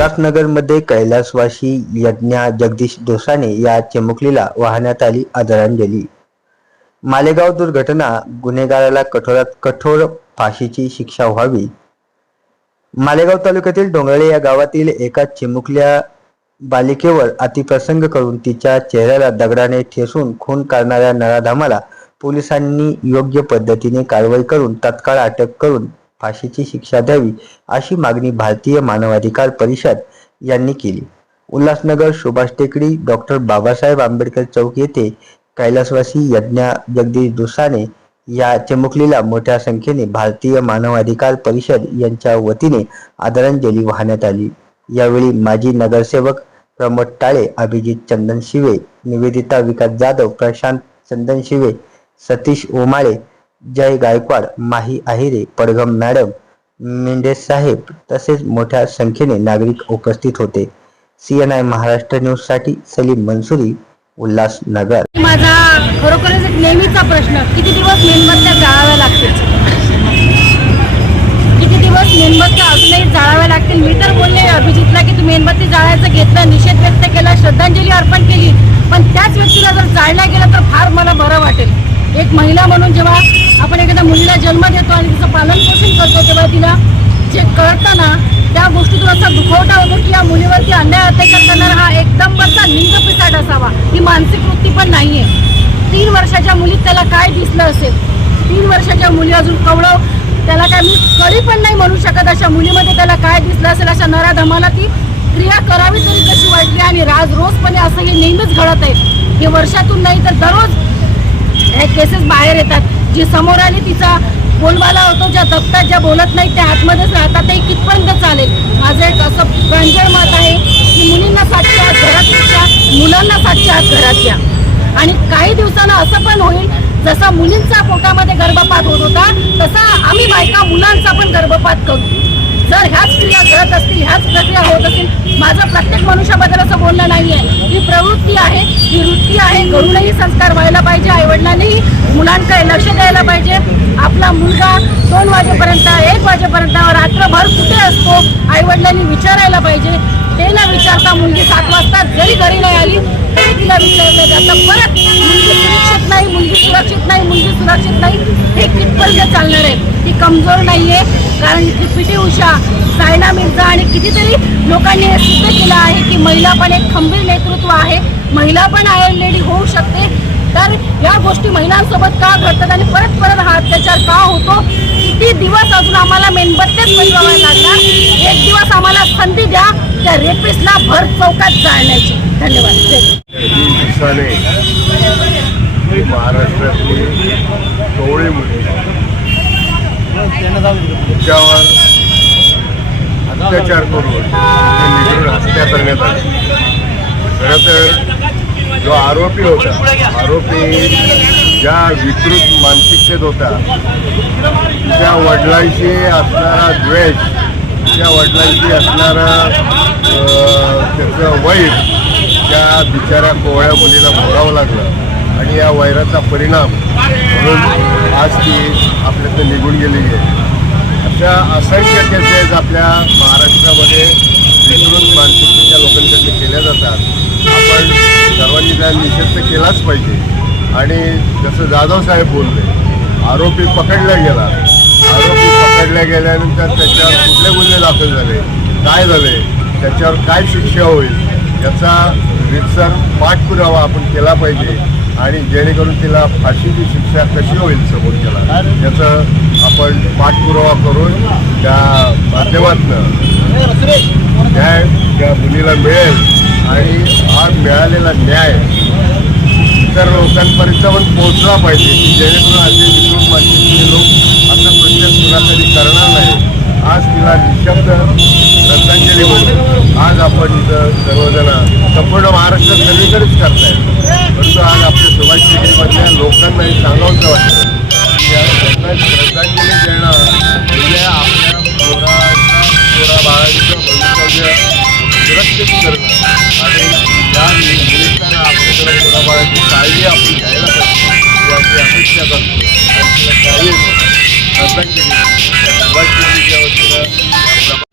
उल्हासनगरमध्ये कैलासवासी यज्ञा जगदीश दोसाने या चिमुकलीला वाहण्यात आली आदरांजली. मालेगाव दुर्घटना गुन्हेगाराला कठोरात कठोर फाशीची शिक्षा व्हावी. मालेगाव तालुक्यातील डोंगळे या गावातील एका चिमुकल्या बालिकेवर अतिप्रसंग करून तिच्या चेहऱ्याला दगडाने ठेसून खून करणाऱ्या नराधामाला पोलिसांनी योग्य पद्धतीने कारवाई करून तत्काळ अटक करून फाशीची शिक्षा द्यावी अशी मागणी भारतीय मानवाधिकार परिषद यांनी केली. उल्हासनगर सुभाष टेकडी डॉक्टर बाबासाहेब आंबेडकर चौक येथे कैलासवासी यज्ञा जगदीश दुसाने या चिमुकलीला मोठ्या संख्येने भारतीय मानवाधिकार परिषद यांच्या वतीने आदरांजली वाहण्यात आली. यावेळी माजी नगरसेवक प्रमोद टाळे अभिजित चंदन शिवे निवेदिता विकास जाधव प्रशांत चंदन शिवे सतीश ओमाळे जय गायकवाड माही आहिरे पडघम मॅडम मेंढे साहेब तसेच मोठ्या संख्येने नागरिक उपस्थित होते. सी एन आय महाराष्ट्र न्यूजसाठी सलीम मंसुरी उल्हासनगर माझा खरोखरच एक नेहमीचा प्रश्न किती दिवस मेणबत्त्या जाळाव्या लागतील? किती दिवस मेणबत्त्या अजूनही जाळाव्या लागतील? मी तर बोलले अभिजितला की तू मेणबत्ती जाळायचं घेतलं निषेध व्यक्त केला श्रद्धांजली अर्पण केली पण त्याच व्यक्तीला जर जाळल्या गेलं तर फार मला बरं वाटेल. एक महिला म्हणून जेव्हा आपण एखाद्या मुलीला जन्म देतो आणि तिचं पालन पोषण करतो तेव्हा तिला जे करताना त्या गोष्टीतून असा दुखवटा होतो की या मुलीवरती अन्याय अत्याचार करणारा हा एकदम बसा लिंग पिसाट असावा. ही मानसिक वृत्ती पण नाहीये. तीन वर्षाच्या मुलीत त्याला काय दिसलं असेल? तीन वर्षाच्या मुली अजून कवळव त्याला काय मी कळी पण नाही म्हणू शकत अशा मुलीमध्ये त्याला काय दिसलं असेल अशा नराधमाला ती क्रिया करावी तरी कशी वाटली आणि राज रोजपणे असं हे नेहमीच घडत आहे. हे वर्षातून नाही तर दररोज ह्या केसेस बाहेर येतात. जी समोर आली तिचा बोलवाला होतो ज्या दप्तर ज्या बोलत नाही त्या आतमध्येच राहतात ते कितपर्यंत चालेल. माझं एक असं प्रांजळ मत आहे की मुलींना सातशे हात घरात घ्या मुलांना सातशे हात घरात घ्या. आणि काही दिवसानं असं पण होईल जसा मुलींचा पोटामध्ये गर्भपात होत होता तसा आम्ही बायका मुलांचा पण गर्भपात करू. जर ह्याच क्रिया घडत असतील ह्याच प्रक्रिया होत असतील माझं प्रत्येक मनुष्याबद्दल असं बोलणं नाही आहे ही प्रवृत्ती आहे ही वृत्ती आहे. घरूनही संस्कार व्हायला पाहिजे आईवडिलांनीही मुलांकडे लक्ष द्यायला पाहिजे. आपला मुलगा दोन वाजेपर्यंत एक वाजेपर्यंत रात्रभर कुठे असतो आईवडिलांनी विचारायला पाहिजे. ते न विचारता मुलगी सात वाजता जरी घरी नाही आली तरी तिला विचारलं जातं. परत मुलगी सुरक्षित नाही मुलगी सुरक्षित नाही मुलगी सुरक्षित नाही. हे कितपर्यंत चालणार आहे ती कमजोर नाहीये. कारण की पी टी उषा सायना मिर्झा आणि कितीतरी लोकांनी हे सिद्ध केलं आहे की महिला पण एक खंबीर नेतृत्व आहे. महिला पण आयर्न लेडी होऊ शकते. तर या गोष्टी महिलांसोबत का घडतात आणि परत परत हा अत्याचार का होतो? किती दिवस अजून आम्हाला मेणबत्त्याच बजवाव्या लागणार? एक दिवस आम्हाला संधी द्या. त्या रेपिस्टला भर चौकात जाळण्याची. धन्यवाद. महाराष्ट्रातली टोळी मुली त्यावर अत्याचार करून हत्या करण्यात आली. खरं तर जो आरोपी होता आरोपी ज्या विकृत मानसिकतेत होता त्या वडिलांशी असणारा द्वेष त्या वडिलांशी असणारा त्याचं वैर त्या बिचाऱ्या कोवळ्या मुलीला भोगावं लागलं. आणि या वैराचा परिणाम म्हणून आज ती आपल्याकडे निघून गेलेली आहे अशा असंख्य केसेस आपल्या महाराष्ट्रामध्ये विकृत मानसिकतेच्या लोकांकडे केल्या जातात. आपण सर्वांनी त्या निषेध तर केलाच पाहिजे. आणि जसं जाधव साहेब बोलले आरोपी पकडला गेला. आरोपी पकडल्या गेल्यानंतर त्याच्यावर कुठले गुन्हे दाखल झाले काय झाले त्याच्यावर काय शिक्षा होईल याचा रितसर पाठपुरावा आपण केला पाहिजे. आणि जेणेकरून तिला फाशीची शिक्षा कशी होईल समोरच्याला याचं आपण पाठपुरावा करून त्या माध्यमातनं न्याय त्या मुलीला मिळेल आणि हा मिळालेला न्याय इतर लोकांपर्यंत पण पोहोचला पाहिजे की जेणेकरून असे विकृत मानसिकचे लोक असा प्रत्येक कुणातरी करणार नाही आज तिला निशब्द आपण इथं सर्वजण संपूर्ण महाराष्ट्रात सगळीकडेच करताय परंतु आज आपल्या सुभाष शेगरीमधल्या लोकांना हे सांगावंसं वाटतं की या त्यांना श्रद्धांजली देणं म्हणजे आपल्या पोराच्या पोरा बाळांचं भवितव्य सुरक्षित करणं. आणि या निमित्तानं आपल्याकडे मुलाबाळांची काळजी आपण घ्यायला पाहिजे याची अपेक्षा करतो. आणि तिला काही श्रद्धांजली. सुभाष